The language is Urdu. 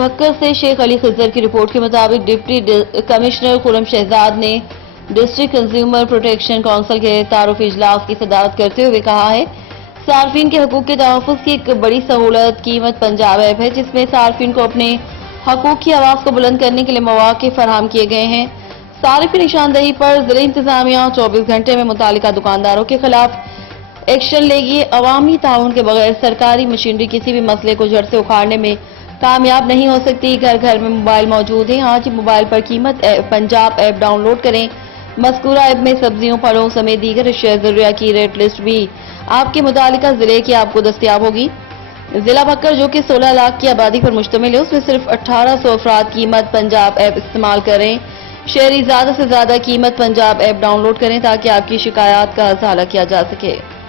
بھکر سے شیخ علی خضر کی رپورٹ کے مطابق ڈپٹی کمشنر خرم شہزاد نے ڈسٹرکٹ کنزیومر پروٹیکشن کونسل کے تعارفی اجلاس کی صدارت کرتے ہوئے کہا ہے صارفین کے حقوق کے تحفظ کی ایک بڑی سہولت قیمت پنجاب ایپ ہے جس میں صارفین کو اپنے حقوق کی آواز کو بلند کرنے کے لیے مواقع فراہم کیے گئے ہیں۔ صارف کی نشاندہی پر ضلع انتظامیہ 24 گھنٹے میں متعلقہ دکانداروں کے خلاف ایکشن لے گی۔ عوامی تعاون کے بغیر سرکاری مشینری کسی بھی مسئلے کو جڑ سے اکھاڑنے میں کامیاب نہیں ہو سکتی۔ گھر گھر میں موبائل موجود ہیں، آج موبائل پر قیمت پنجاب ایپ ڈاؤن لوڈ کریں۔ مذکورہ ایپ میں سبزیوں، پھلوں سمیت دیگر اشیاء ضروریات کی ریٹ لسٹ بھی آپ کے متعلقہ ضلع کی آپ کو دستیاب ہوگی۔ ضلع بھکر جو کہ 16 لاکھ کی آبادی پر مشتمل ہے، اس میں صرف 1800 افراد قیمت پنجاب ایپ استعمال کریں۔ شہری زیادہ سے زیادہ قیمت پنجاب ایپ ڈاؤن لوڈ کریں تاکہ آپ کی شکایات کا ازالہ کیا جا سکے۔